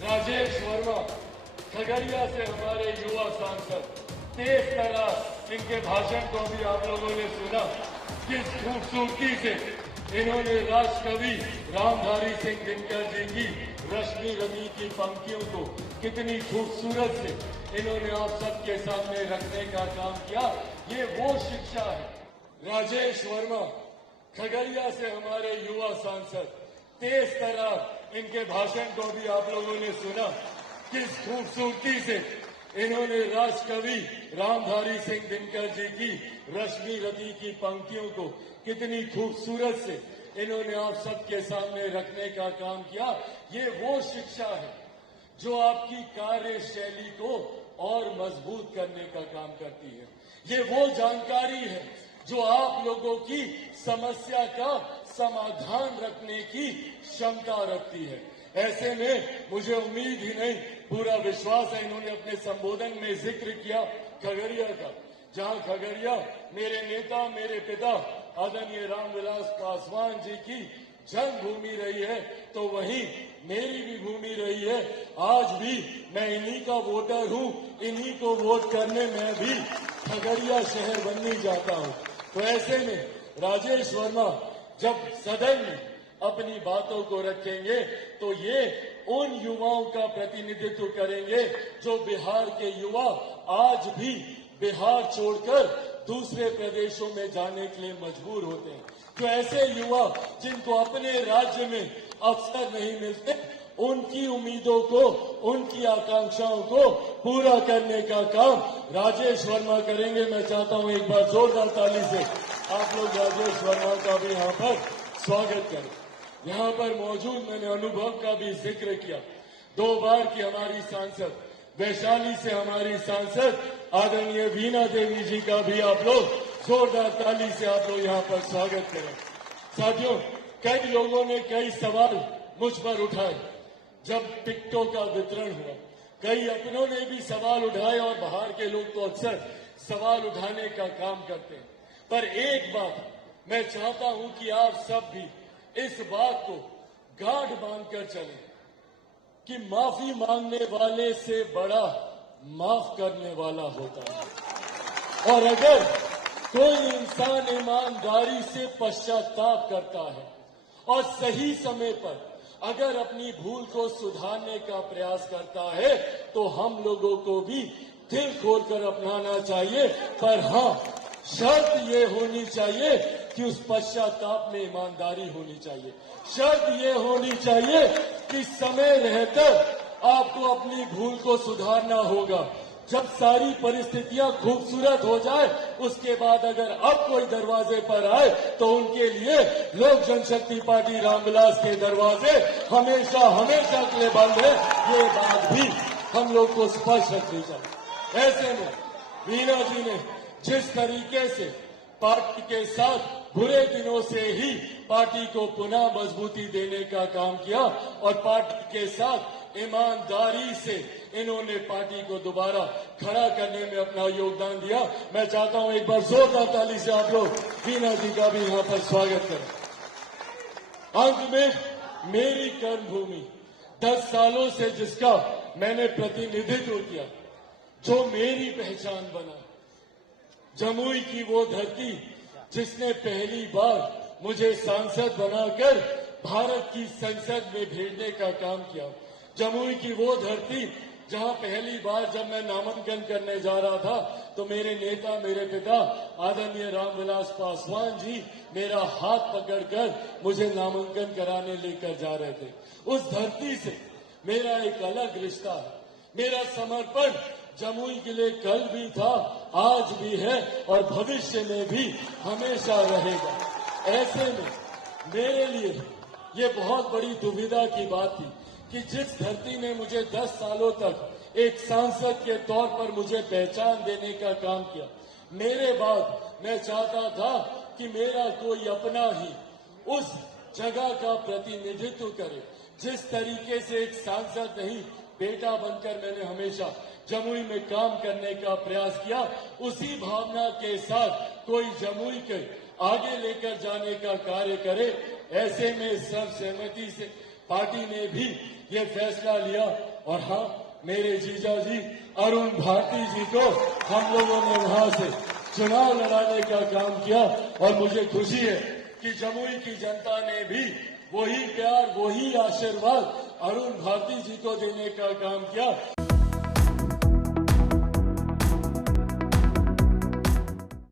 राजेश वर्मा खगड़िया से हमारे युवा सांसद, तेज तरह इनके भाषण को भी आप लोगों ने सुना। किस खूबसूरती से इन्होंने राष्ट्रकवि रामधारी सिंह दिनकर जी की रश्मि रवि की पंक्तियों को कितनी खूबसूरत से इन्होंने आप सबके सामने रखने का काम किया। ये वो शिक्षा है। राजेश वर्मा खगड़िया से हमारे युवा सांसद, तेज तरह इनके भाषण को भी आप लोगों ने सुना। किस खूबसूरती से इन्होंने राष्ट्रकवि रामधारी सिंह दिनकर जी की रश्मि रवि की पंक्तियों को कितनी खूबसूरत से इन्होंने आप सबके सामने रखने का काम किया। ये वो शिक्षा है जो आपकी कार्यशैली को और मजबूत करने का काम करती है। ये वो जानकारी है जो आप लोगों की समस्या का समाधान रखने की क्षमता रखती है। ऐसे में मुझे उम्मीद ही नहीं, पूरा विश्वास है। इन्होंने अपने संबोधन में जिक्र किया खगड़िया का, जहां खगड़िया मेरे नेता, मेरे पिता आदरणीय रामविलास पासवान जी की जन्मभूमि रही है, तो वहीं मेरी भी भूमि रही है। आज भी मैं इन्हीं का वोटर हूं, इन्हीं को वोट करने मैं भी खगड़िया शहर बनने जाता हूं। तो ऐसे में राजेश वर्मा जब सदन में अपनी बातों को रखेंगे तो ये उन युवाओं का प्रतिनिधित्व करेंगे जो बिहार के युवा आज भी बिहार छोड़कर दूसरे प्रदेशों में जाने के लिए मजबूर होते हैं। तो ऐसे युवा जिनको अपने राज्य में अवसर नहीं मिलते, उनकी उम्मीदों को, उनकी आकांक्षाओं को पूरा करने का काम राजेश वर्मा करेंगे। मैं चाहता हूं एक बार जोरदार ताली से आप लोग राजेश वर्मा का भी यहाँ पर स्वागत करें। यहाँ पर मौजूद मैंने अनुभव का भी जिक्र किया। 2 बार की हमारी सांसद, वैशाली से हमारी सांसद आदरणीय वीणा देवी जी का भी आप लोग जोरदार ताली से आप लोग यहाँ पर स्वागत करें। साथियों, कई लोगों ने कई सवाल मुझ पर उठाए जब टिकटों का वितरण हुआ। कई अपनों ने भी सवाल उठाए और बाहर के लोग तो अक्सर सवाल उठाने का काम करते हैं। पर एक बात मैं चाहता हूं कि आप सब भी इस बात को गांठ बांधकर चलें कि माफी मांगने वाले से बड़ा माफ करने वाला होता है। और अगर कोई इंसान ईमानदारी से पश्चाताप करता है और सही समय पर अगर अपनी भूल को सुधारने का प्रयास करता है, तो हम लोगों को भी दिल खोलकर अपनाना चाहिए। पर हाँ, शर्त ये होनी चाहिए कि उस पश्चाताप में ईमानदारी होनी चाहिए। शर्त ये होनी चाहिए कि समय रहकर आपको अपनी भूल को सुधारना होगा। जब सारी परिस्थितियां खूबसूरत हो जाए, उसके बाद अगर अब कोई दरवाजे पर आए तो उनके लिए लोक जनशक्ति पार्टी रामविलास के दरवाजे हमेशा हमेशा के लिए बंद है। ये बात भी हम लोग को स्पष्ट रखनी चाहिए। ऐसे में वीणा जी ने जिस तरीके से पार्टी के साथ बुरे दिनों से ही पार्टी को पुनः मजबूती देने का काम किया और पार्टी के साथ ईमानदारी से इन्होंने पार्टी को दोबारा खड़ा करने में अपना योगदान दिया। मैं चाहता हूं एक बार जोरदार ताली से आप लोग वीणा जी का भी यहां पर स्वागत करें। अंत में मेरी कर्मभूमि, 10 सालों से जिसका मैंने प्रतिनिधित्व किया, जो मेरी पहचान बना, जमुई की वो धरती जिसने पहली बार मुझे सांसद बनाकर भारत की संसद में भेजने का काम किया, जमुई की वो धरती जहां पहली बार जब मैं नामांकन करने जा रहा था तो मेरे नेता, मेरे पिता आदरणीय रामविलास पासवान जी मेरा हाथ पकड़कर मुझे नामांकन कराने लेकर जा रहे थे। उस धरती से मेरा एक अलग रिश्ता है। मेरा समर्पण जमुई के लिए कल भी था, आज भी है और भविष्य में भी हमेशा रहेगा। ऐसे में मेरे लिए ये बहुत बड़ी दुविधा की बात थी कि जिस धरती ने मुझे 10 सालों तक एक सांसद के तौर पर मुझे पहचान देने का काम किया, मेरे बाद मैं चाहता था कि मेरा कोई अपना ही उस जगह का प्रतिनिधित्व करे। जिस तरीके से एक सांसद नहीं, बेटा बनकर मैंने हमेशा जमुई में काम करने का प्रयास किया, उसी भावना के साथ कोई जमुई के आगे लेकर जाने का कार्य करे। ऐसे में सर्वसहमति से पार्टी ने भी ये फैसला लिया। और हाँ, मेरे जीजा जी अरुण भारती जी को हम लोगों ने वहां से चुनाव लड़ाने का काम किया और मुझे खुशी है कि जमुई की जनता ने भी वही प्यार, वही आशीर्वाद अरुण भारती जी को देने का काम किया।